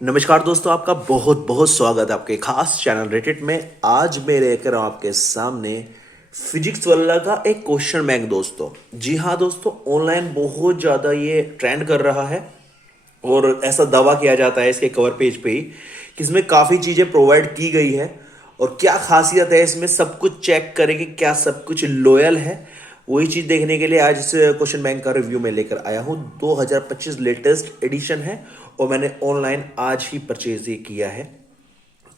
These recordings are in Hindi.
नमस्कार दोस्तों, आपका बहुत बहुत स्वागत है आपके खास चैनल रेटेड में। आज मैं लेकर हूं आपके सामने फिजिक्स वाला का एक क्वेश्चन बैंक दोस्तों। जी हाँ दोस्तों, ऑनलाइन बहुत ज़्यादा ये ट्रेंड कर रहा है और ऐसा दावा किया जाता है इसके कवर पेज पे ही कि इसमें काफ़ी चीज़ें प्रोवाइड की गई है और क्या खासियत है इसमें, सब कुछ चेक करेंगे क्या सब कुछ लॉयल है। वही चीज़ देखने के लिए आज इस क्वेश्चन बैंक का रिव्यू में लेकर आया हूँ। 2025 लेटेस्ट एडिशन है और मैंने ऑनलाइन आज ही परचेज ये किया है।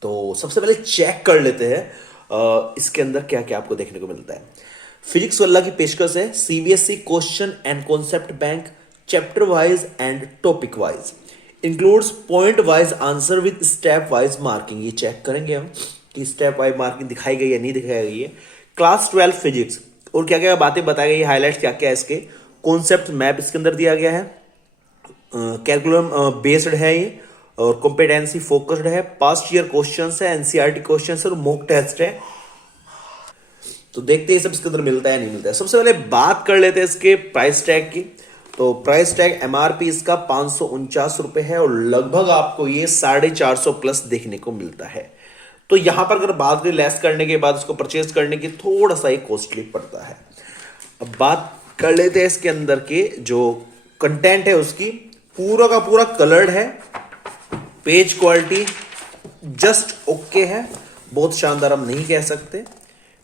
तो सबसे पहले चेक कर लेते हैं इसके अंदर क्या क्या आपको देखने को मिलता है। फिजिक्स वाला की पेशकश है CBSE question and concept bank, chapter wise and topic wise, includes point wise answer with step wise marking. ये चेक करेंगे हम कि स्टेप वाइज मार्किंग दिखाई गई है नहीं दिखाई गई है। क्लास 12 फिजिक्स और क्या क्या बातें बताई गई, हाईलाइट क्या क्या है इसके। कॉन्सेप्ट मैप इसके अंदर दिया गया है, कैलकुलम बेस्ड है ये और कॉम्पिटेंसी फोकस्ड है। पास्ट ईयर क्वेश्चंस है, एनसीईआरटी क्वेश्चंस है और मॉक टेस्ट है। तो देखते हैं सब इसके अंदर मिलता है नहीं मिलता है। सबसे पहले बात कर लेते हैं इसके प्राइस टैग की। तो प्राइस टैग एमआरपी इसका 549 रुपए है और लगभग आपको ये 450 प्लस देखने को मिलता है। तो यहां पर अगर बात करें लेस करने के बाद इसको परचेज करने की, थोड़ा सा ही कॉस्टली पड़ता है। अब बात कर लेते हैं इसके अंदर के जो कंटेंट है उसकी। पूरा का पूरा कलर्ड है, पेज क्वालिटी जस्ट ओके है, बहुत शानदार हम नहीं कह सकते,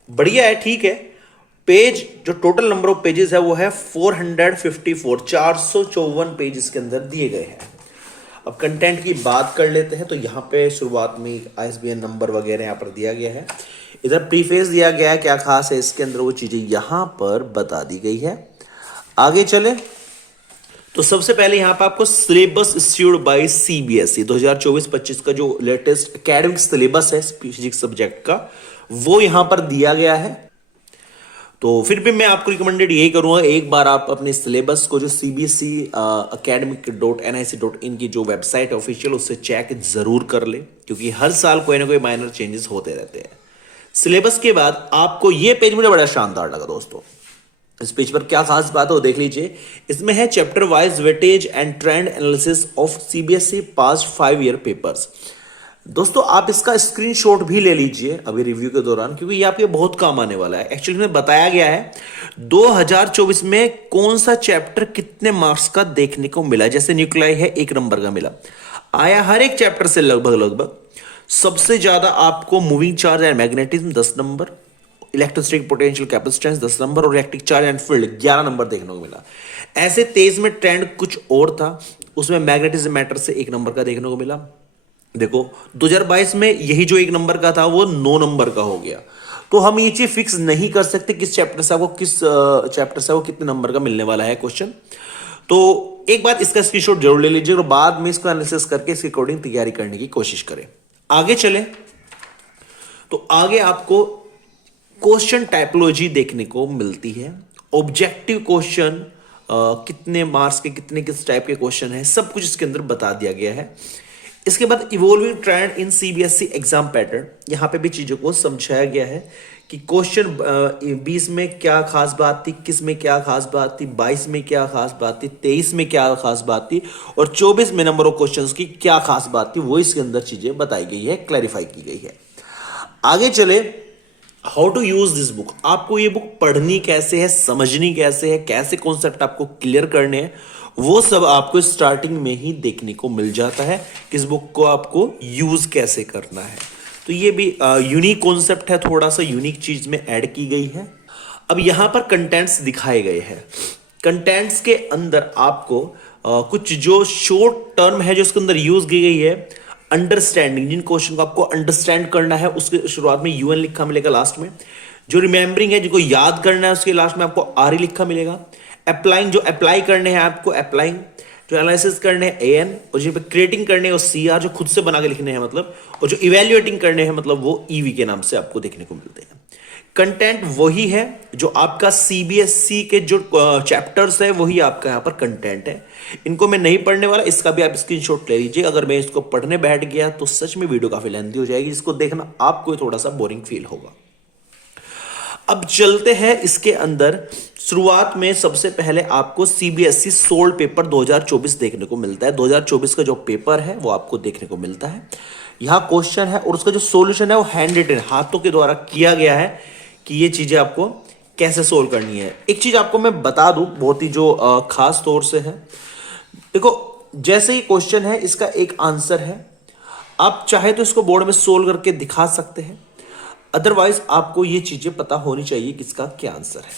बढ़िया है, ठीक है। पेज जो टोटल नंबर ऑफ पेजेस है वो है 454, 454 पेज इसके अंदर दिए गए हैं। अब कंटेंट की बात कर लेते हैं। तो यहाँ पे शुरुआत में आईएसबीएन नंबर वगैरह यहाँ पर दिया गया है। इधर प्रीफेस दिया गया है, क्या खास है इसके अंदर वो चीजें यहाँ पर बता दी गई है। आगे चले तो सबसे पहले यहाँ पे आपको सिलेबस इश्यूड बाय सीबीएसई 2024-25 का जो लेटेस्ट एकेडमिक सिलेबस है फिजिक्स सब्जेक्ट का वो यहाँ पर दिया गया है। तो फिर भी मैं आपको रिकमेंडेड यही करूंगा, एक बार आप अपने सिलेबस को जो सीबीएसई academic.nic.in की जो वेबसाइट है ऑफिशियल, उससे चेक जरूर कर ले, क्योंकि हर साल कोई ना कोई माइनर चेंजेस होते रहते हैं। सिलेबस के बाद आपको ये पेज मुझे बड़ा शानदार लगा दोस्तों। इस पेज पर क्या खास बात है वो देख लीजिए। इसमें है chapter wise weightage and trend analysis of CBSE past 5 year papers. दोस्तों आप इसका स्क्रीनशॉट भी ले लीजिए अभी रिव्यू के दौरान, क्योंकि ये आपके बहुत काम आने वाला है। एक्चुअली में बताया गया है 2024 में कौन सा चैप्टर कितने मार्क्स का देखने को मिला। जैसे न्यूक्लियाई है 1 नंबर का मिला, आया हर एक चैप्टर से लगभग लगभग। सबसे ज्यादा आपको moving charge and magnetism 10 number, electrostatic potential capacitance 10 number और electric charge and field 11 number देखने को मिला। ऐसे तेज में ट्रेंड कुछ और था, उसमें मैग्नेटिज्म मैटर से 1 नंबर का देखने को मिला। देखो 2022 में यही जो 1 नंबर का था वो 9 नंबर का हो गया। तो हम ये चीज फिक्स नहीं कर सकते किस चैप्टर से आपको कितने नंबर का मिलने वाला है क्वेश्चन। तो एक बात इसका स्क्रीनशॉट जरूर ले लीजिए और बाद में इसको एनालिसिस करके इसके अकॉर्डिंग तैयारी करने की कोशिश करें। आगे चले तो आगे आपको क्वेश्चन टाइपोलॉजी देखने को मिलती है। ऑब्जेक्टिव क्वेश्चन कितने मार्क्स के कितने किस टाइप के क्वेश्चन है, सब कुछ इसके अंदर बता दिया गया है। इसके बाद इवॉल्विंग ट्रेंड इन सीबीएसई एग्जाम पैटर्न, यहां पे भी चीजों को समझाया गया है कि क्वेश्चन 20 में क्या खास बात थी, 21 में क्या खास बात थी, 22 में क्या खास बात थी, 23 में क्या खास बात थी और 24 में नंबर ऑफ क्वेश्चंस की क्या खास बात थी, वो इसके अंदर चीजें बताई गई है, क्लैरिफाई की गई है। आगे चले how to use this book. आपको ये बुक पढ़नी कैसे है, समझनी कैसे है, कैसे कॉन्सेप्ट आपको क्लियर करने हैं, वो सब आपको स्टार्टिंग में ही देखने को मिल जाता है। किस बुक को आपको यूज कैसे करना है। तो ये भी यूनिक कॉन्सेप्ट है, थोड़ा सा यूनिक चीज में ऐड की गई है। अब यहां पर कंटेंट्स दिखाए गए हैं। कंटेंट्स के अंदर आपको कुछ जो शॉर्ट टर्म है जो इसके अंदर यूज की गई है। अंडरस्टैंडिंग, जिन क्वेश्चन को आपको अंडरस्टैंड करना है उसके शुरुआत में यूएन लिखा मिलेगा, लास्ट में जो रिमेंबरिंग है जिनको याद करना है उसके लास्ट में आपको आर लिखा मिलेगा। अप्लाइंग, जो अप्लाई करने हैं आपको अप्लाइंग, जो एनालिसिस करने हैं एएन, और जिन पे क्रिएटिंग करने हैं वो सीआर, जो खुद से बना के लिखने हैं मतलब, और जो इवेल्युएटिंग करने हैं मतलब वो ईवी के नाम से आपको देखने को मिलते हैं। कंटेंट वही है जो आपका सीबीएसई के जो चैप्टर्स है वही आपका यहां पर कंटेंट है। इनको मैं नहीं पढ़ने वाला, इसका भी आप स्क्रीनशॉट ले लीजिए। अगर मैं इसको पढ़ने बैठ गया तो सच में वीडियो काफी लेंथी हो जाएगी, इसको देखना आपको थोड़ा सा बोरिंग फील होगा। अब चलते हैं इसके अंदर। शुरुआत में सबसे पहले आपको सीबीएसई सोल्ड पेपर 2024 देखने को मिलता है। 2024 का जो पेपर है वो आपको देखने को मिलता है। यहां क्वेश्चन है और उसका जो सॉल्यूशन है वो हैंड रिटन, हाथों के द्वारा किया गया है कि ये चीजें आपको कैसे सोल्व करनी है। एक चीज आपको मैं बता दूं बहुत ही जो खास तौर से है, देखो जैसे ही क्वेश्चन है इसका एक आंसर है, आप चाहे तो इसको बोर्ड में सोल्व करके दिखा सकते हैं, अदरवाइज आपको ये चीजें पता होनी चाहिए किसका क्या आंसर है।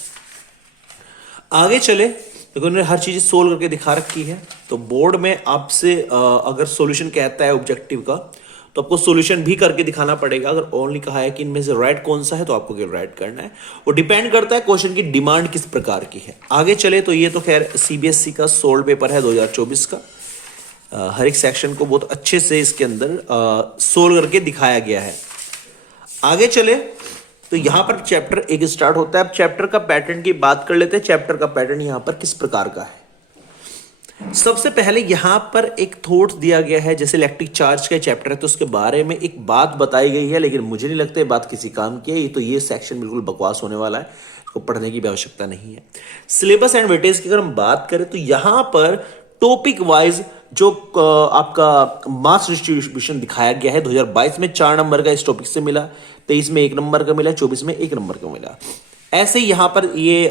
आगे चले, देखो उन्होंने हर चीज सोल्व करके दिखा रखी है, तो बोर्ड में आपसे अगर सॉल्यूशन कहता है ऑब्जेक्टिव का तो आपको सॉल्यूशन भी करके दिखाना पड़ेगा। अगर ओनली कहा है कि इनमें से राइट कौन सा है तो आपको केवल राइट करना है। वो डिपेंड करता है क्वेश्चन की डिमांड किस प्रकार की है। आगे चले तो ये तो खैर सीबीएसई का सोल्ड पेपर है 2024 का। हर एक सेक्शन को बहुत अच्छे से इसके अंदर सोल्व करके दिखाया गया है। आगे चले तो यहां पर चैप्टर एक स्टार्ट होता है। अब चैप्टर का पैटर्न की बात कर लेते हैं। चैप्टर का पैटर्न यहां पर किस प्रकार का है। सबसे पहले यहां पर एक थॉट दिया गया है, जैसे इलेक्ट्रिक चार्ज का चैप्टर है तो उसके बारे में एक बात बताई गई है, लेकिन मुझे नहीं लगता ये बात किसी काम की है। ये तो ये सेक्शन बिल्कुल बकवास होने वाला है, इसको पढ़ने की भी आवश्यकता नहीं है। सिलेबस एंड वेटेज की अगर हम बात करें तो यहां पर टॉपिक वाइज जो आपका मार्क्स डिस्ट्रीब्यूशन दिखाया गया है 2022 में 4 नंबर का इस टॉपिक से मिला, 23 में 1 नंबर का मिला, 24 में 1 नंबर का मिला। ऐसे ही यहां पर ये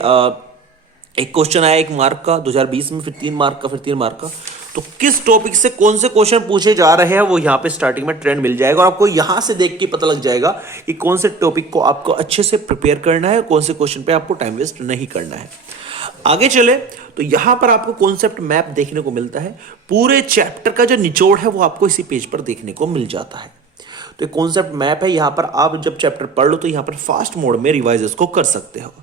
एक क्वेश्चन आया 1 मार्क का 2020 में, फिर 3 मार्क का, फिर 3 मार्क का। तो किस टॉपिक से कौन से क्वेश्चन पूछे जा रहे हैं वो यहाँ पे स्टार्टिंग में ट्रेंड मिल जाएगा और आपको यहां से देख के पता लग जाएगा कि कौन से टॉपिक को आपको अच्छे से प्रिपेयर करना है, कौन से क्वेश्चन पे आपको टाइम वेस्ट नहीं करना है। आगे चले तो यहां पर आपको कॉन्सेप्ट मैप देखने को मिलता है। पूरे चैप्टर का जो निचोड़ है वो आपको इसी पेज पर देखने को मिल जाता है। तो कॉन्सेप्ट मैप है, यहां पर आप जब चैप्टर पढ़ लो तो यहां पर फास्ट मोड में रिवाइज इसको कर सकते हो।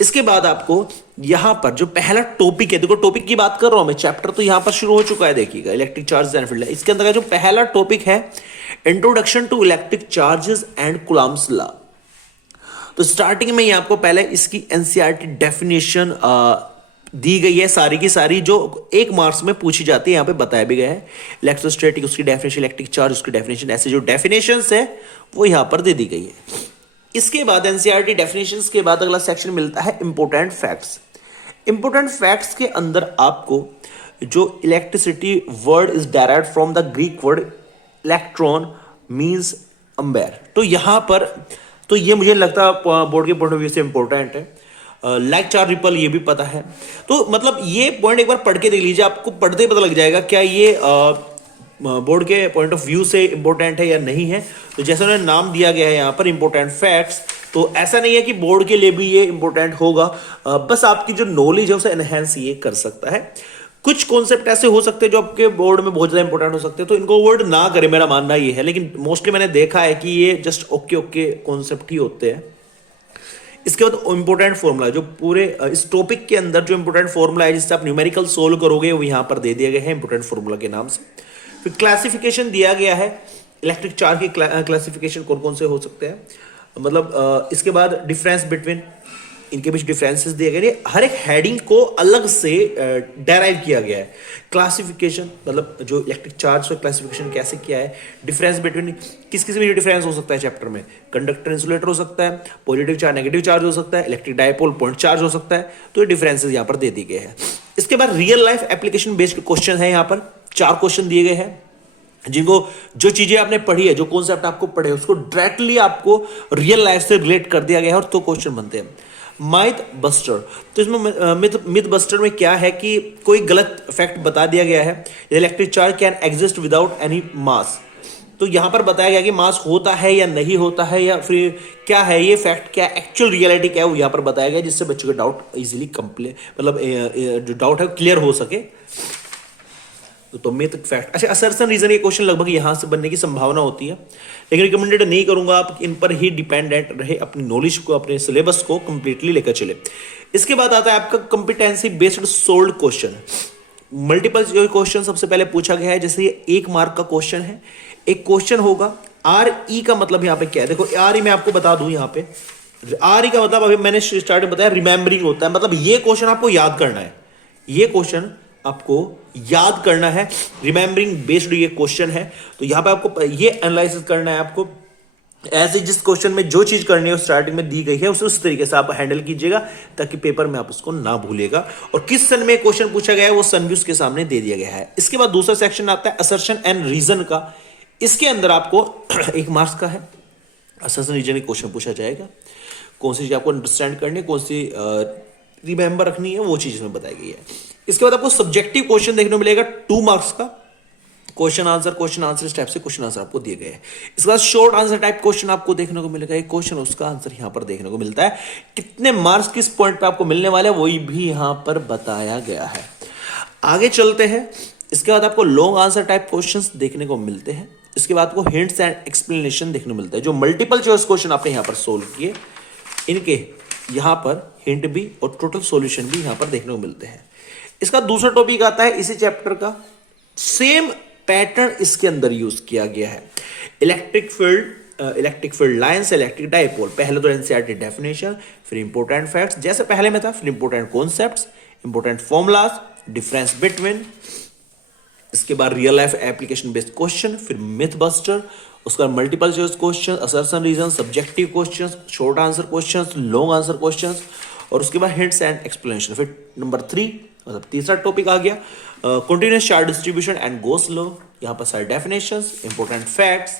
इसके बाद आपको यहां पर जो पहला टॉपिक है, देखो टॉपिक की बात कर रहा हूं मैं, चैप्टर तो यहां पर शुरू हो चुका है, देखिएगा इलेक्ट्रिक चार्जेस एंड फील्ड। इसके अंदर का जो पहला टॉपिक है introduction to electric charges and Coulomb's law. तो स्टार्टिंग में ही आपको पहले इसकी एनसीईआरटी डेफिनेशन दी गई है, सारी की सारी जो 1 मार्क्स में पूछी जाती है, यहां पे बताया भी गया है। इलेक्ट्रोस्टैटिक उसकी डेफिनेशन, इलेक्ट्रिक चार्ज उसकी डेफिनेशन, ऐसे जो डेफिनेशंस है वो यहां पर दे दी गई है। इसके बाद एनसीईआरटी डेफिनेशंस के बाद अगला सेक्शन मिलता है इंपोर्टेंट फैक्ट्स। इंपोर्टेंट फैक्ट्स के अंदर आपको जो electricity word is derived from the Greek word electron means ampere. तो यहां पर तो ये मुझे लगता है बोर्ड के पॉइंट ऑफ व्यू से इंपॉर्टेंट है। लाइक चार्ज रिपल ये भी पता है, तो मतलब ये पॉइंट एक बार पढ़ के देख लीजिए, आपको पढ़ते ही पता लग जाएगा क्या ये बोर्ड के पॉइंट ऑफ व्यू से इंपॉर्टेंट है या नहीं है। तो जैसे उन्होंने नाम दिया गया है यहाँ पर इंपॉर्टेंट फैक्ट्स, तो ऐसा नहीं है कि बोर्ड के लिए भी ये इंपॉर्टेंट होगा, बस आपकी जो नॉलेज है उसे एनहेंस ये कर सकता है। कुछ कॉन्सेप्ट ऐसे हो सकते हैं जो आपके बोर्ड में बहुत ज्यादा इंपॉर्टेंट हो सकते हैं, तो इनको वर्ड ना करें, मेरा मानना ये है। लेकिन मोस्टली मैंने देखा है कि ये जस्ट ओके कॉन्सेप्ट ही होते हैं। इसके बाद इंपॉर्टेंट फॉर्मूला, जो पूरे इस टॉपिक के अंदर जो इंपॉर्टेंट फॉर्मूला है जिससे आप न्यूमेरिकल सोल्व करोगे वो यहाँ पर दे दिया गया है इंपॉर्टेंट फॉर्मूला के नाम से। फिर क्लासिफिकेशन दिया गया है, इलेक्ट्रिक चार्ज की क्लासिफिकेशन कौन कौन से हो सकते हैं, मतलब इसके बाद डिफरेंस बिटवीन, इनके बीच डिफरेंसेस दिए गए, हर एक हेडिंग को अलग से डेराइव किया गया है। क्लासिफिकेशन मतलब जो इलेक्ट्रिक चार्ज का क्लासिफिकेशन कैसे किया है, डिफरेंस बिटवीन किस किस में डिफरेंस हो सकता है चैप्टर में, कंडक्टर इंसुलेटर हो सकता है, पॉजिटिव चार्ज नेगेटिव चार्ज हो सकता है, इलेक्ट्रिक डायपोल पॉइंट चार्ज हो सकता है, तो ये डिफरेंसेस यहाँ पर दे दिए गए हैं। इसके बाद real life application based question है, यहाँ पर 4 क्वेश्चन दिए गए हैं जिनको जो चीजें आपने पढ़ी है, जो कॉन्सेप्ट आपको पढ़े उसको डायरेक्टली आपको रियल लाइफ से रिलेट कर दिया गया है और तो क्वेश्चन बनते हैं। माइथ बस्टर, तो इसमें मिथ बस्टर में क्या है कि कोई गलत फैक्ट बता दिया गया है, electric charge can exist without any mass. तो यहां पर बताया गया कि मास होता है या नहीं होता है, या फिर क्या है ये फैक्ट, क्या एक्चुअल रियलिटी क्या है वो यहां पर बताया गया, जिससे बच्चों का डाउट इजीली मतलब जो डाउट है क्लियर हो सके। तो मिथ फैक्ट, अच्छा असर्शन रीजन, ये क्वेश्चन लगभग यहां से बनने की संभावना होती है, लेकिन रिकमेंडेड नहीं करूंगा, आप इन पर ही डिपेंडेंट रहे, अपनी नॉलेज को, अपने सिलेबस को कंप्लीटली लेकर चले। इसके बाद आता है आपका competency based sold question. Multiple question सबसे पहले पूछा गया है, जैसे ये 1 मार्क का क्वेश्चन है। एक क्वेश्चन होगा RE का मतलब यहाँ पे क्या है, देखो RE मैं आपको बता दूं, यहाँ पे RE का मतलब अभी मैंने स्टार्टिंग बताया रिमेंबरिंग होता है, मतलब ये क्वेश्चन आपको याद करना है, ये क्वेश्चन आपको याद करना है, रिमेंबरिंग बेस्ड ये क्वेश्चन है। तो यहां पे आपको ये एनालिसिस करना है आपको ऐसे जिस क्वेश्चन में जो चीज करनी है स्टार्टिंग में दी गई है उसे उस तरीके से आप हैंडल कीजिएगा ताकि पेपर में आप उसको ना भूलेगा। और किस सन में क्वेश्चन पूछा गया है वो सन भी उसके सामने दे दिया गया है। इसके बाद दूसरा सेक्शन आता है असर्शन एंड रीजन का। इसके अंदर आपको 1 मार्क्स का है, असर्शन रीजन क्वेश्चन पूछा जाएगा। कौन सी चीज आपको अंडरस्टैंड करनी है, कौन सी रिमेंबर रखनी है, वो चीज इसमें बताई गई है। इसके बाद आपको सब्जेक्टिव क्वेश्चन देखने को मिलेगा 2 मार्क्स का। क्वेश्चन आंसर इस टाइप से क्वेश्चन आंसर आपको दिए गए हैं। इसके बाद शॉर्ट आंसर टाइप क्वेश्चन आपको देखने को मिलेगा। एक क्वेश्चन उसका आंसर यहां पर देखने को मिलता है। कितने मार्क्स किस पॉइंट पे आपको मिलने वाले हैं वही भी यहां पर बताया गया है। आगे चलते हैं। इसके बाद आपको लॉन्ग आंसर टाइप क्वेश्चंस देखने को मिलते हैं। इसके बाद आपको हिंट्स एंड एक्सप्लेनेशन देखने को मिलता है। जो मल्टीपल चॉइस क्वेश्चन आपने यहां पर सोल्व किए इनके यहां पर हिंट भी और टोटल सॉल्यूशन भी यहां पर देखने को मिलते हैं। इसका दूसरा टॉपिक आता है इसी चैप्टर का, सेम पैटर्न इसके अंदर यूज किया गया है। Electric field lines, electric dipole. पहले तो एनसीईआरटी डेफिनेशन, फिर इंपोर्टेंट फैक्ट्स जैसे पहले में था, फिर important concepts, important formulas, difference between. इसके बाद real life application based question, फिर मिथ बस्टर, उसका multiple choice question, assertion reason, subjective questions, short answer questions, long answer questions, और उसके बाद हिंट्स एंड एक्सप्लेनेशन। फिर नंबर 3 मतलब तीसरा टॉपिक आ गया continuous charge distribution and goes law. यहां पर सारे definitions, important facts,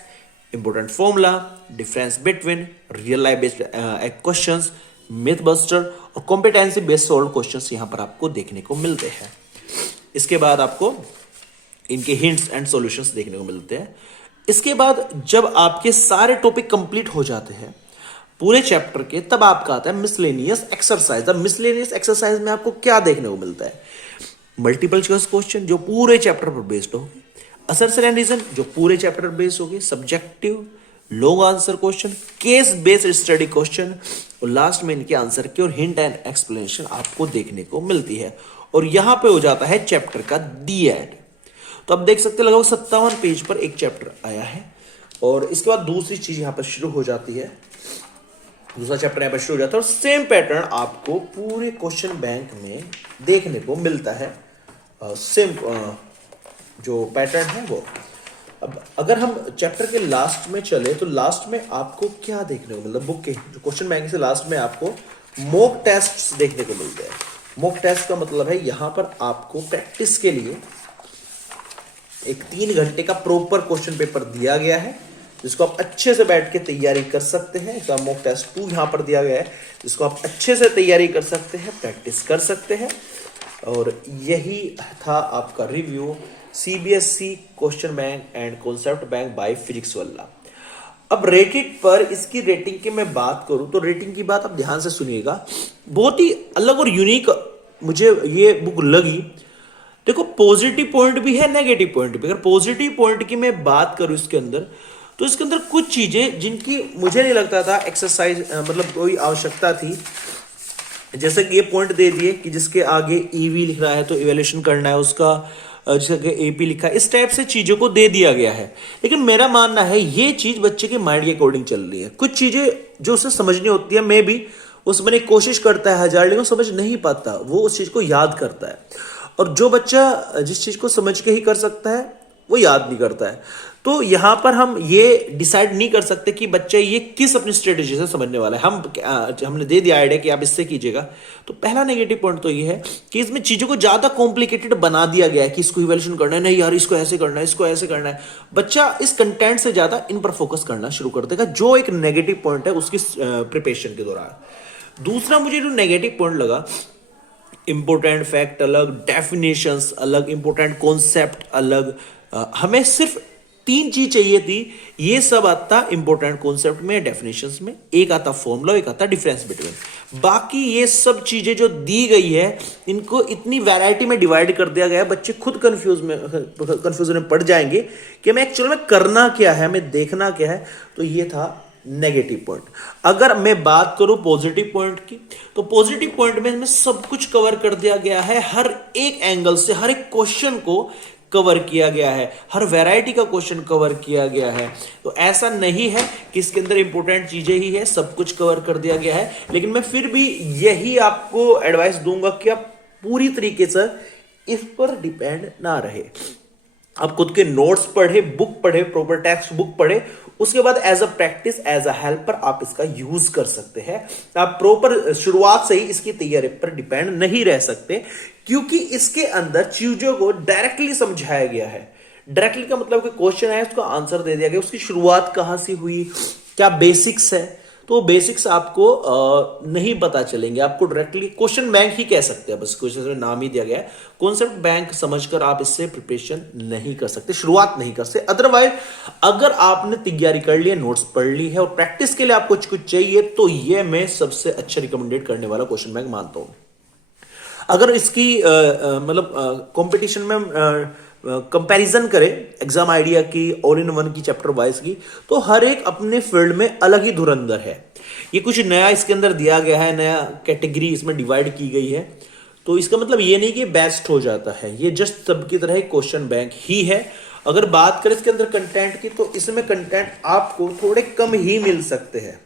important formula, difference between, real life based questions, myth buster और कॉम्पिटेंसी बेस्ड सॉल्व क्वेश्चंस यहां पर आपको देखने को मिलते हैं। इसके बाद आपको इनके हिंट्स एंड सॉल्यूशंस देखने को मिलते हैं। इसके बाद जब आपके सारे टॉपिक कंप्लीट हो जाते हैं पूरे चैप्टर के, तब आपका आता है मिसलेनियस एक्सरसाइज। अब मिसलेनियस एक्सरसाइज में आपको क्या देखने को मिलता है? मल्टीपल चॉइस क्वेश्चन जो पूरे चैप्टर पर बेस्ड होगी, असर्शन एंड रीजन जो पूरे चैप्टर पर बेस्ड होगी, subjective, long answer question, case based study question, और लास्ट में इनके आंसर की और हिंट एंड एक्सप्लेनेशन आपको देखने को मिलती है। और यहां पे हो जाता है चैप्टर का दी एंड। तो आप देख सकते हैं लगभग 57 पेज पर एक चैप्टर आया है। और इसके बाद दूसरी चीज यहां पर शुरू हो जाती है, दूसरा चैप्टर यहां पर शुरू हो जाता है और सेम पैटर्न आपको पूरे क्वेश्चन बैंक में देखने को मिलता है। सेम जो पैटर्न है वो। अब अगर हम चैप्टर के लास्ट में चले तो लास्ट में आपको क्या देखने को मिलता है? बुक के जो क्वेश्चन बैंक से लास्ट में आपको मॉक टेस्ट्स देखने को मिलते हैं। मॉक टेस्ट का मतलब है यहां पर आपको प्रैक्टिस के लिए एक 3 घंटे का प्रॉपर क्वेश्चन पेपर दिया गया है जिसको आप अच्छे से बैठ के तैयारी कर सकते हैं। इसका मॉक टेस्ट 2 यहां पर दिया गया है जिसको आप अच्छे से तैयारी कर सकते हैं, प्रैक्टिस कर सकते हैं। और यही था आपका review CBSE question bank and concept bank by physics वाला। अब रेटेड पर इसकी रेटिंग की मैं बात करूं तो रेटिंग की बात आप ध्यान से सुनिएगा, बहुत ही अलग और यूनिक मुझे ये बुक लगी। देखो पॉजिटिव पॉइंट भी है, नेगेटिव पॉइंट भी। अगर पॉजिटिव पॉइंट की मैं बात करूं इसके अंदर तो इसके अंदर कुछ चीजें जिनकी मुझे नहीं लगता था एक्सरसाइज मतलब कोई आवश्यकता थी, जैसे कि ये पॉइंट दे दिए कि जिसके आगे ईवी लिख रहा है तो इवैल्यूएशन करना है उसका, जैसे एपी लिखा है, इस टाइप से चीजों को दे दिया गया है। लेकिन मेरा मानना है ये चीज बच्चे के माइंड के अकॉर्डिंग चल रही है। कुछ चीजें जो उसे समझनी होती है, मैं भी उसमें कोशिश करता है 1000 लेकिन समझ नहीं पाता, वो उस चीज को याद करता है। और जो बच्चा जिस चीज को समझ के ही कर सकता है वो याद नहीं करता है। तो यहां पर हम ये डिसाइड नहीं कर सकते कि बच्चा ये किस अपनी स्ट्रेटेजी से समझने वाला है। हमने दे दिया आइडिया कि आप इससे कीजिएगा। तो पहला नेगेटिव पॉइंट तो ये है कि इसमें चीजों को ज्यादा कॉम्प्लिकेटेड बना दिया गया है कि इसको इवैल्यूएशन करना है, नहीं यार इसको ऐसे करना है, इसको ऐसे करना है। बच्चा इस कंटेंट से ज्यादा इन पर फोकस करना शुरू कर देगा, जो एक नेगेटिव पॉइंट है उसकी प्रिपरेशन के दौरान। दूसरा मुझे जो नेगेटिव पॉइंट लगा, इंपोर्टेंट फैक्ट अलग, डेफिनेशंस अलग, इंपोर्टेंट कॉन्सेप्ट अलग। हमें सिर्फ 3 चीज चाहिए थी, ये सब आता इंपोर्टेंट कॉन्सेप्ट में, डेफिनेशंस में, एक आता फॉर्मूला, एक आता डिफरेंस बिटवीन। बाकी ये सब चीजें जो दी गई है इनको इतनी वैरायटी में डिवाइड कर दिया गया है, बच्चे खुद कंफ्यूजन में पड़ जाएंगे कि हमें एक्चुअल में करना क्या है, हमें देखना क्या है। तो ये था नेगेटिव पॉइंट। अगर मैं बात करूं पॉजिटिव पॉइंट की, तो पॉजिटिव पॉइंट में सब कुछ कवर कर दिया गया है, हर एक एंगल से हर एक क्वेश्चन को कवर किया गया है, हर वैरायटी का क्वेश्चन कवर किया गया है। तो ऐसा नहीं है कि इसके अंदर इंपॉर्टेंट चीजें ही है, सब कुछ कवर कर दिया गया है। लेकिन मैं फिर भी यही आपको एडवाइस दूंगा कि आप पूरी तरीके से इस पर डिपेंड ना रहे। आप खुद के नोट्स पढ़े, बुक पढ़े, प्रॉपर टेक्स्ट बुक पढ़े, उसके बाद as a practice, as a helper आप इसका यूज कर सकते हैं। आप प्रॉपर शुरुआत से ही इसकी तैयारी पर डिपेंड नहीं रह सकते, क्योंकि इसके अंदर चीजों को डायरेक्टली समझाया गया है। डायरेक्टली का मतलब कि क्वेश्चन है, उसका आंसर दे दिया गया, उसकी शुरुआत कहां से हुई, क्या बेसिक्स है, तो बेसिक्स आपको नहीं पता चलेंगे। आपको डायरेक्टली क्वेश्चन बैंक ही कह सकते हैं, बस क्वेश्चन में नाम ही दिया गया है, कॉन्सेप्ट बैंक समझकर आप इससे प्रिपरेशन नहीं कर सकते, शुरुआत नहीं कर सकते। अदरवाइज अगर आपने तैयारी कर ली है, नोट्स पढ़ ली है और प्रैक्टिस के लिए आपको कुछ चाहिए, तो ये मैं सबसे अच्छा रिकमेंडेड करने वाला क्वेश्चन बैंक मानता हूं। अगर इसकी मतलब कंपटीशन में कंपैरिजन करें एग्जाम आइडिया की, ऑल इन वन की, चैप्टर वाइज की, तो हर एक अपने फील्ड में अलग ही धुरंधर है। ये कुछ नया इसके अंदर दिया गया है, नया कैटेगरी इसमें डिवाइड की गई है, तो इसका मतलब ये नहीं कि बेस्ट हो जाता है, ये जस्ट सबकी तरह एक क्वेश्चन बैंक ही है। अगर बात करें इसके अंदर कंटेंट की, तो इसमें कंटेंट आपको थोड़े कम ही मिल सकते हैं।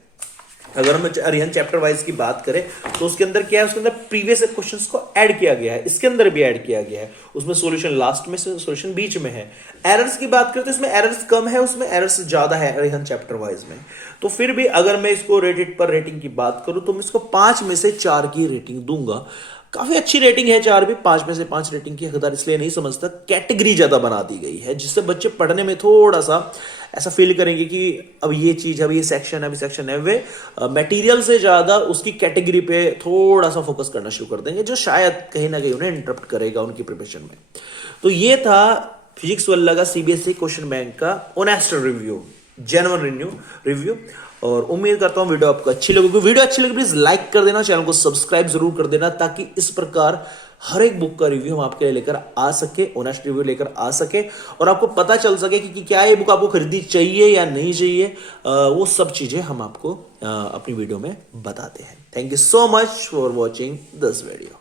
अगर हम अरिहंत चैप्टर वाइज की बात करें, तो उसके अंदर क्या है, उसके अंदर प्रीवियस क्वेश्चंस को ऐड किया गया है, इसके अंदर भी ऐड किया गया है, उसमें सॉल्यूशन लास्ट में, सॉल्यूशन बीच में है। एरर्स की बात करें तो इसमें एरर्स कम है, उसमें एरर्स ज्यादा है अरिहंत चैप्टर वाइज में। तो फिर भी अगर मैं इसको रेटेड पर रेटिंग की बात करूं, तो मैं इसको 5 में से 4 की रेटिंग दूंगा। काफी अच्छी रेटिंग है 4 भी, 5 में से 5 रेटिंग की हकदार इसलिए नहीं समझता, कैटेगरी ज्यादा बना दी गई है, जिससे बच्चे पढ़ने में थोड़ा सा ऐसा फील करेंगे कि अब ये चीज, अब ये सेक्शन, अभी सेक्शन है, वे मटेरियल से ज्यादा उसकी कैटेगरी पे थोड़ा सा फोकस करना शुरू कर देंगे, जो शायद कहीं ना कहीं उन्हें इंटरप्ट करेगा उनकी प्रिपरेशन में। तो ये था फिजिक्स वाला का सीबीएसई क्वेश्चन बैंक का ऑनेस्ट रिव्यू, जेन्युइन रिव्यू। और उम्मीद करता हूं वीडियो आपको अच्छी लगेगी। वीडियो अच्छी लगे प्लीज लाइक कर देना, चैनल को सब्सक्राइब जरूर कर देना, ताकि इस प्रकार हर एक बुक का रिव्यू हम आपके लिए लेकर आ सके, ऑनेस्ट रिव्यू लेकर आ सके, और आपको पता चल सके कि क्या ये बुक आपको खरीदनी चाहिए या नहीं चाहिए। वो सब चीजें हम आपको अपनी वीडियो में बताते हैं। Thank you so much for watching this video.